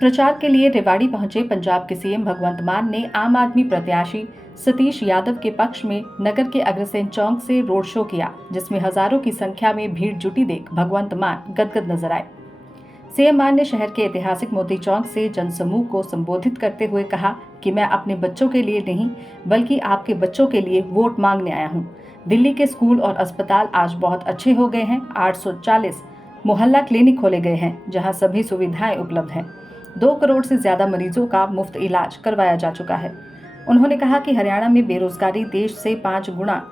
प्रचार के लिए रेवाड़ी पहुंचे पंजाब के सीएम भगवंत मान ने आम आदमी प्रत्याशी सतीश यादव के पक्ष में नगर के अग्रसेन चौक से रोड शो किया, जिसमें हजारों की संख्या में भीड़ जुटी देख भगवंत मान गदगद नजर आए। सीएम मान ने शहर के ऐतिहासिक मोती चौक से जनसमूह को संबोधित करते हुए कहा कि मैं अपने बच्चों के लिए नहीं बल्कि आपके बच्चों के लिए वोट मांगने आया हूं। दिल्ली के स्कूल और अस्पताल आज बहुत अच्छे हो गए हैं। 840 मोहल्ला क्लिनिक खोले गए हैं, जहां सभी सुविधाएं उपलब्ध हैं। 2 करोड़ से ज्यादा मरीजों का मुफ्त इलाज करवाया जा चुका है। उन्होंने कहा कि हरियाणा में बेरोजगारी देश से 5 गुना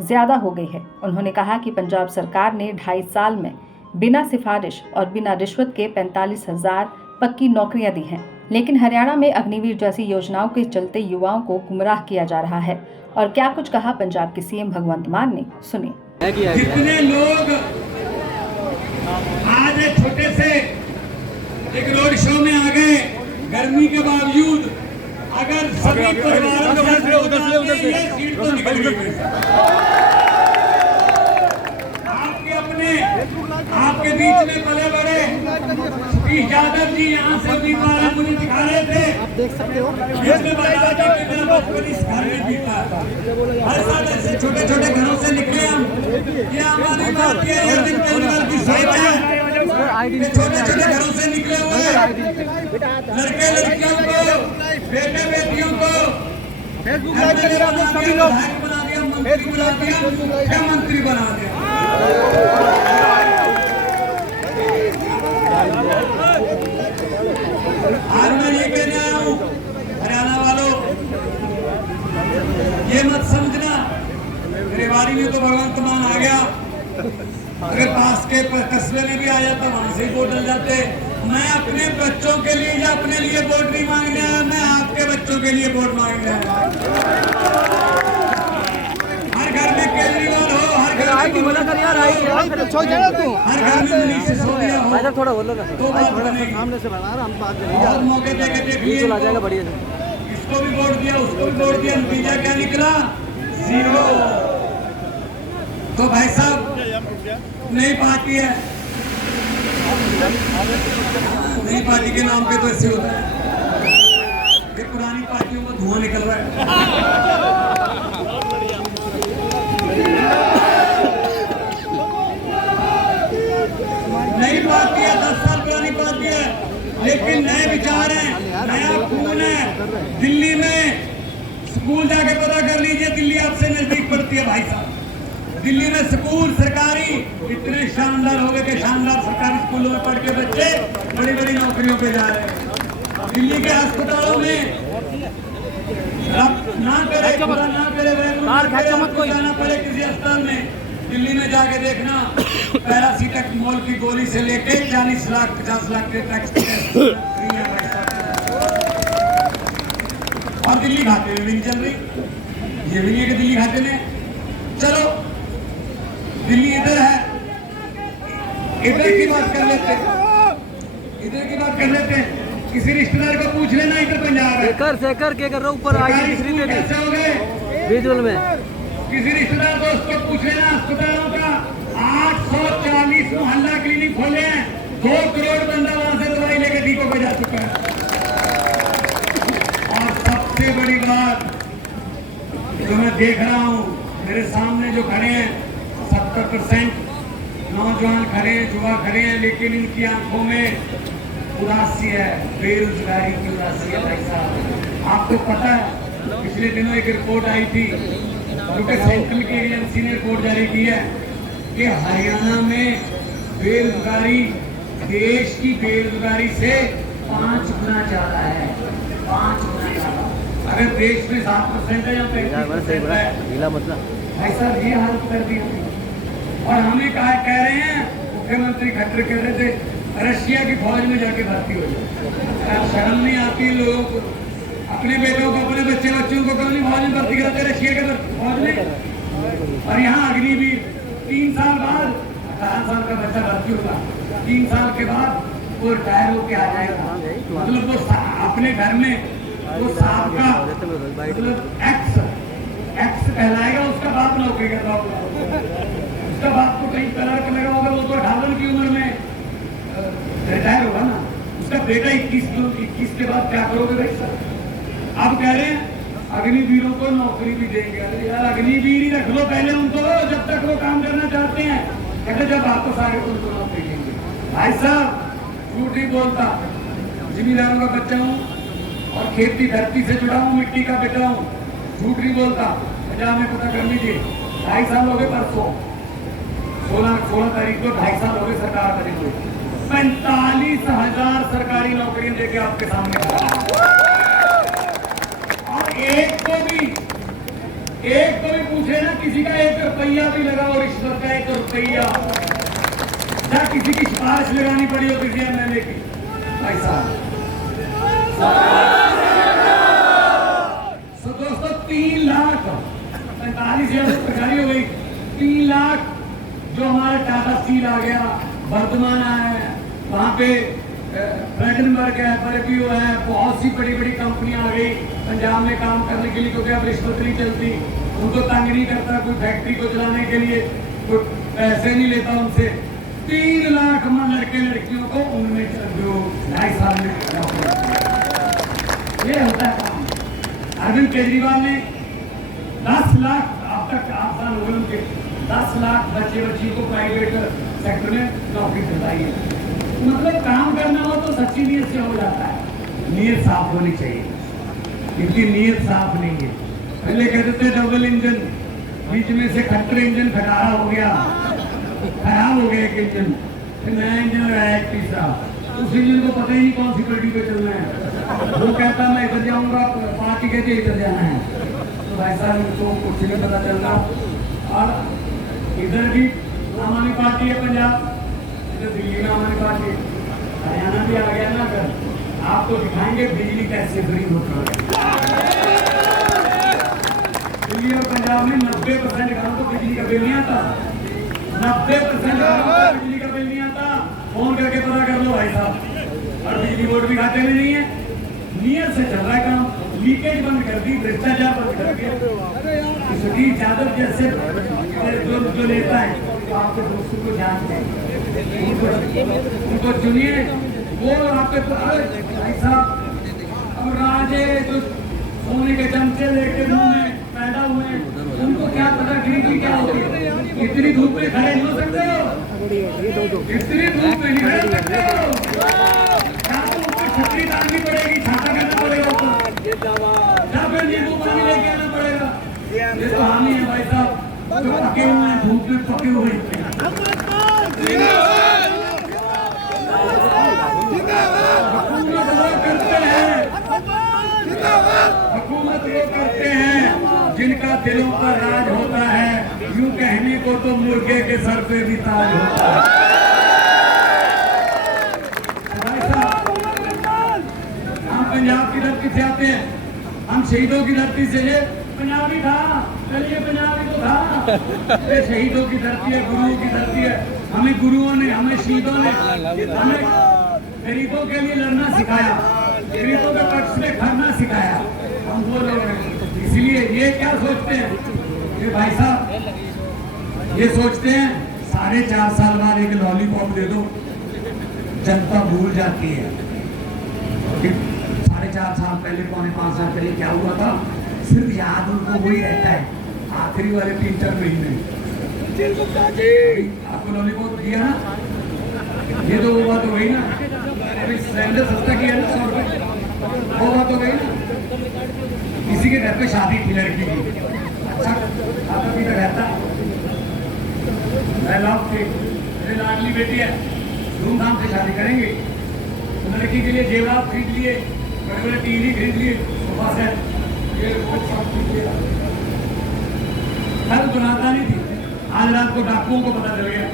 ज्यादा हो गई है। उन्होंने कहा कि पंजाब सरकार ने 2.5 साल में बिना सिफारिश और बिना रिश्वत के 45,000 पक्की नौकरियां दी हैं, लेकिन हरियाणा में अग्निवीर जैसी योजनाओं के चलते युवाओं को गुमराह किया जा रहा है। और क्या कुछ कहा पंजाब के सीएम भगवंत मान ने, सुनिए। जितने लोग आज छोटे से एक रोड शो में आ गए, गर्मी के बावजूद अगर सभी परिवारों सीट तो निकल गई। आपके बीच में पले बड़े सतीश यादव जी यहाँ से उम्मीदवार मुझे दिखा रहे थे। आप देख सकते हो इसमें बता दें कि मेरा बचपन इस घर में बीता। हर साल ऐसे छोटे छोटे घरों से निकले हम। ये हमारी बात है, अरविंद केजरीवाल की सोच है। छोटे छोटे घरों से निकले हुए लड़के लड़कियों को, बेटे बेटियों को फेसबुक लाइव कर रहे हैं। सभी लोग बना दिया, मंत्री बना दिया, मुख्यमंत्री बना दिया। आज मैं ये कहने आया हूँ हरियाणा वालों, ये मत समझना रेवाड़ी में तो भगवंत मान आ गया, अगर पास के कस्बे में भी आ जाता वहां से वोट डल जाते। मैं अपने बच्चों के लिए या अपने लिए वोट नहीं मांगने आया, मैं आपके बच्चों के लिए वोट मांगने आया। हर घर में केजरीवाल हो, हर घर में बोला कर यार, छोड़ देना तू, हर घर में नीचे सो गया हो, भाई थोड़ा बोलो ना, तो सामने से बना रहा हम बात करेंगे। और मौके देके देखिए आ जाएगा बढ़िया से। इसको भी वोट दिया, उसको भी वोट दिया, नतीजा क्या निकला? 0। तो भाई साहब नई पार्टी है, नई पार्टी के नाम पे तो ऐसे होता है। ये पुरानी पार्टियों में धुआं निकल रहा है। नई पार्टी है, 10 साल पुरानी पार्टी है, लेकिन नए विचार हैं, नया खून है। दिल्ली में स्कूल जाके पता कर लीजिए, दिल्ली आपसे नजदीक पड़ती है भाई साहब। दिल्ली में स्कूल सरकारी इतने शानदार हो गए कि शानदार सरकारी स्कूलों में पढ़ के बच्चे बड़ी बड़ी नौकरियों पे जा रहे हैं। दिल्ली के अस्पतालों में ना करे जाना पड़े किसी अस्पताल में, दिल्ली में जाके देखना पैरासीटामोल की गोली से लेके 40 लाख 50 लाख के टैक्स और दिल्ली खाते में भी नहीं चल रही। ये भी नहीं है कि दिल्ली खाते में चलो, दिल्ली इधर है, इधर की बात कर लेते हैं, इधर की बात कर लेते हैं। किसी रिश्तेदार को पूछ लेना इधर पंजाब है। शेखर क्या कर रहा हूँ ऊपर आगे कैसे हो गए विजुअल में। किसी रिश्तेदार दोस्त को पूछ लेना, अस्पतालों का 840 मोहल्ला क्लिनिक खोले हैं। 2 करोड़ बंदा वहां से दवाई लेकर ठीक हो जा चुका है। और सबसे बड़ी बात जो मैं देख रहा हूँ, मेरे सामने जो खड़े हैं 70% नौजवान खड़े हैं, युवा खड़े हैं, लेकिन इनकी आंखों में उदासी है, बेरोजगारी की उदासी है। भाई साहब आपको पता है पिछले दिनों एक रिपोर्ट आई थी, क्योंकि सेंट्रल की एजेंसी ने रिपोर्ट जारी की है कि हरियाणा में बेरोजगारी देश की बेरोजगारी से 5 गुना ज्यादा है। 5 गुना ज्यादा। अगर देश में 7% है या 35% है, ऐसा ये हालत कर दी। और हमें कह रहे हैं, मुख्यमंत्री खट्टर कह रहे थे रशिया की फौज में जाके भर्ती हो जाए। शर्म नहीं आती लोगों को? अपने बेटों को, अपने बच्चों को कभी फौज में भर्ती कराते रशिया के फौज में। और यहाँ अग्निवीर 3 साल बाद 18 साल का बच्चा भर्ती होगा, 3 साल के बाद वो रिटायर होके आ जाएगा। मतलब वो अपने घर में वो साहब का मतलब एक्स कहलाएगा, उसका बाप नौकरी करता होगा, उसका बाप को कहीं कलर लगा होगा, वो तो 58 की उम्र में रिटायर होगा ना। उसका बेटा 21 के बाद क्या करोगे भाई साहब? अब कह रहे हैं अग्निवीरों को नौकरी भी देंगे। अरे यार अग्निवीर ही रख लो पहले उनको, जब तक वो काम करना चाहते हैं। कहते जब वापस आ गए तो उनको नौकरी देंगे। भाई साहब झूठ नहीं बोलता, जिम्मेदारों का बच्चा हूँ और खेत की धरती से जुड़ा हूँ, मिट्टी का बेटा हूँ, झूठ नहीं बोलता। पंजाब में पता कर लीजिए, 2.5 साल हो गए परसों 16 तारीख को 2.5 साल हो गए सरकार बनी हुई। 45,000 सरकारी नौकरियां देके आपके सामने और एक को भी पूछे ना, किसी का 1 रुपया भी लगा हो रिश्वत का 1 रुपया, या किसी की सिफारिश लगानी पड़ी हो किसी एमएलए की, भाई साहब। तो दोस्तों 3 लाख 45,000 सरकारी हो गई, 3 लाख जो हमारा टाटा स्टील आ गया, वर्धमान आया है, वहाँ पे फ्रेडनबर्ग है, परपीओ है, बहुत सी बड़ी बड़ी कंपनियां आ गई पंजाब में काम करने के लिए, क्योंकि अब रिश्वत नहीं चलती, उनको तंग नहीं करता कोई फैक्ट्री को चलाने के लिए, कोई पैसे नहीं लेता उनसे। 3 लाख लड़के लड़कियों को उनमें जो 2.5 साल में ये होता है काम। अरविंद केजरीवाल ने 10 लाख अब तक 8 साल हो गए उनके, 10 लाख बच्ची को प्राइवेट सेक्टर में नौकरी दिलाई है। मतलब काम करना हो तो सच्ची नीयत से हो जाता है, नीयत साफ होनी चाहिए। इनकी नीयत साफ नहीं है। पहले कहते थे डबल इंजन, बीच में से खट्टर इंजन खटारा हो गया, खराब हो गया एक इंजन, फिर नया इंजन लगाया एक तीसरा, उस इंजन को पता ही नहीं कौन सी पलटी पे चलना है। वो कहता मैं इधर जाऊंगा, पार्टी कहते इधर जाना है, तो भाई साहब इनको कुछ नहीं पता चलता। और इधर भी आम आदमी पार्टी है पंजाब, इधर दिल्ली में आम आदमी पार्टी, हरियाणा भी आ गया ना। अगर आपको दिखाएंगे बिजली कैसे फ्री होती है। दिल्ली और पंजाब में 90% घरों को बिजली का बिल नहीं आता, 90% घरों को बिजली का बिल नहीं आता। फोन करके पता कर लो भाई साहब। और बिजली बोर्ड भी खाते में नहीं है, नियत से चल रहा है काम। लीकेज बंद कर दी, भ्रष्टाचार बंद कर दिया। सुधीर यादव जैसे जो नेता है तो आपके दोस्तों को जानते हैं, उनको चुनिए, वो आपके भाई साहब। अब राजे जो सोने के चमचे लेके मुंह में पैदा हुए, उनको क्या पता गरीबी क्या होती है। इतनी धूप में खड़े नहीं हो सकते हो, इतनी धूप में नहीं खड़े हो सकते हो, छतरी डालनी पड़ेगी, छाता करना पड़ेगा ऊपर, या फिर नींबू पानी लेके आना पड़ेगा। ये तो हम ही है भाई साहब, जो पके हुए हैं, धूप में पके हुए हैं। हुकूमत वो करते हैं जिनका दिलों पर राज होता है। यूं कहने को तो मुर्गे के सर पे भी ताज होता है। पंजाब की धरती से आते हैं, हम शहीदों की धरती से। ये पंजाबी था, चलिए पंजाबी तो था, ये शहीदों की धरती है, गुरुओं की धरती है। हमें गुरुओं ने, हमें शहीदों ने, हमें गरीबों के लिए लड़ना सिखाया, गरीबों के पक्ष में खड़ना सिखाया। हम वो लोग हैं। इसलिए ये क्या सोचते हैं कि भाई साहब, ये सोचते हैं 4.5 साल बाद एक लॉलीपॉप दे दो, जनता भूल जाती है। 4.5 साल पहले, 4.25 साल पहले क्या हुआ था, सिर्फ याद उनको वही रहता है, आखिरी वाले 3-4 महीने। आपको लॉलीपॉप दिया ना, ये तो वो बात हो गई ना। अभी सिलेंडर सस्ता किया ना 100 रुपए, वो बात हो गई ना। किसी के घर पे शादी थी लड़की की, अच्छा खाता पीता रहता, मेरी लाडली बेटी है, धूमधाम से शादी करेंगे। लड़की के लिए जेवरात खरीद लिए, बड़े बड़े टीवी खरीद लिए, सोफा सेट, ये हर बनाता नहीं थी। आज रात को डाकुओं को पता चल गया,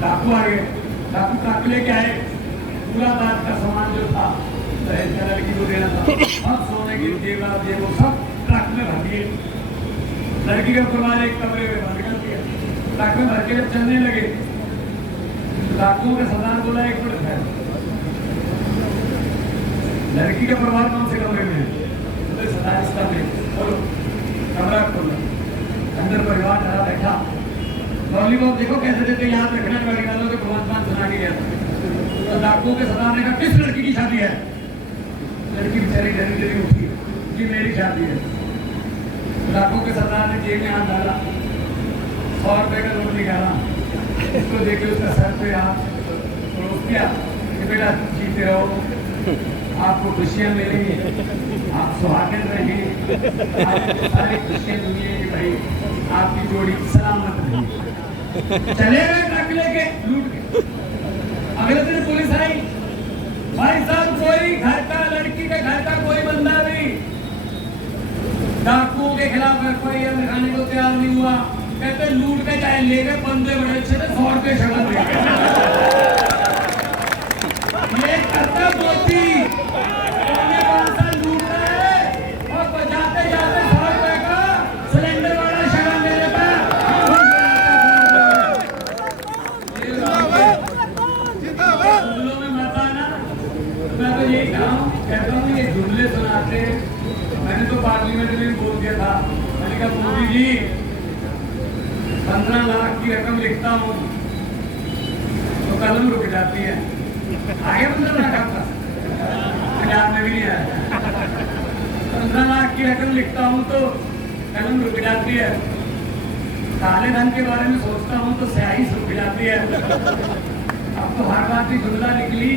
डाकू आ गए, डाकू ट्रक लेके आए, पूरा रात का सामान जो था लड़की को देना था, सब सोने की जेवरात ये वो सब ट्रक में भर दिए। लड़की का परिवार एक कमरे में बंद कर दिया। ट्रक में भर के जब चलने लगे, डाकुओं का सरदार बोला एक मिनट है, लड़की का परिवार कौन से कमरे में है? सरदार में, बोलो कमरा खोलो, अंदर परिवार डरा बैठा। लॉलीपॉप देखो कैसे देते, याद रखना गाड़ी वालों को भगवान सुना के गया था। तो डाकू के सरदार ने कहा किस लड़की की शादी है? लड़की बेचारी डरी डरी उठी कि मेरी शादी है। डाकू के सरदार ने जेब में हाथ डाला, 100 रुपए का नोट निकाला, उसको देखे उसका सर पे हाथ परोस दिया कि बेटा जीते रहो, आपको खुशियाँ मिलेंगी, आप सुहागन रहें, आपको सारी खुशियाँ मिलेंगी, भाई आपकी जोड़ी सलामत रही। चले गए ट्रक लेके लूट के। अगले दिन पुलिस आई, भाई साहब कोई घर का लड़की के घर का कोई बंदा भी डाकू के खिलाफ FIR लिखाने को तैयार नहीं हुआ। कहते लूट के चाहे ले गए, बंदे बड़े अच्छे थे, 100 रुपये शगन दे ये करता मोदी लूट रहे और बचाते जाते 100 रुपये का सिलेंडर वाला शगन दे देता। में मरता है ना, मैं तो यही कहता हूँ ये जुमले सुनाते। मैंने तो पार्लियामेंट में बोल दिया था, मैंने कहा मोदी जी 15 लाख की रकम लिखता हूँ तो कलम रुक जाती है। आगे 15 लाख आपका पंजाब में भी नहीं आया। 15 लाख की रकम लिखता हूँ तो कलम रुक जाती है। काले धन के बारे में सोचता हूँ तो स्याही रुक जाती है। अब तो हर बात की जुमला निकली।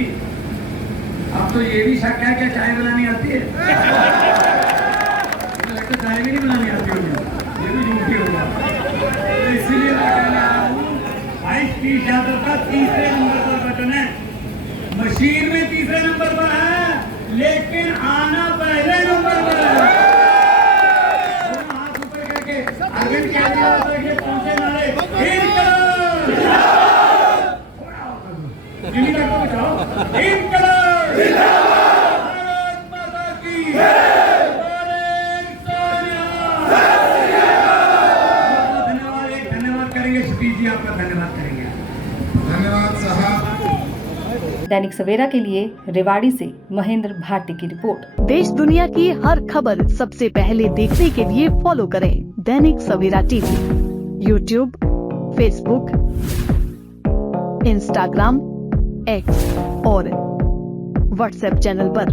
अब तो ये भी शक है क्या चाय बनानी आती है? तो चाय भी नहीं बनानी आती होगी, ये भी झूठी होगा। तो इसीलिए मैं कहने आ रहा हूँ, भाई सतीश यादव का 3रे नंबर पर बटन है, मशीन में 3रे नंबर पर है, लेकिन आना पहले नंबर पर है। हाथ ऊपर करके आगे क्या दिया पहुंचे नारे दिल्ली तक तो बचाओ। भारत माता की धन्यवाद। एक धन्यवाद करेंगे सतीश जी, आपका धन्यवाद करेंगे। धन्यवाद साहब। दैनिक सवेरा के लिए रेवाड़ी से महेंद्र भाटी की रिपोर्ट। देश दुनिया की हर खबर सबसे पहले देखने के लिए फॉलो करें Dainik Savera TV, YouTube, Facebook, Instagram, X और व्हाट्सएप चैनल पर।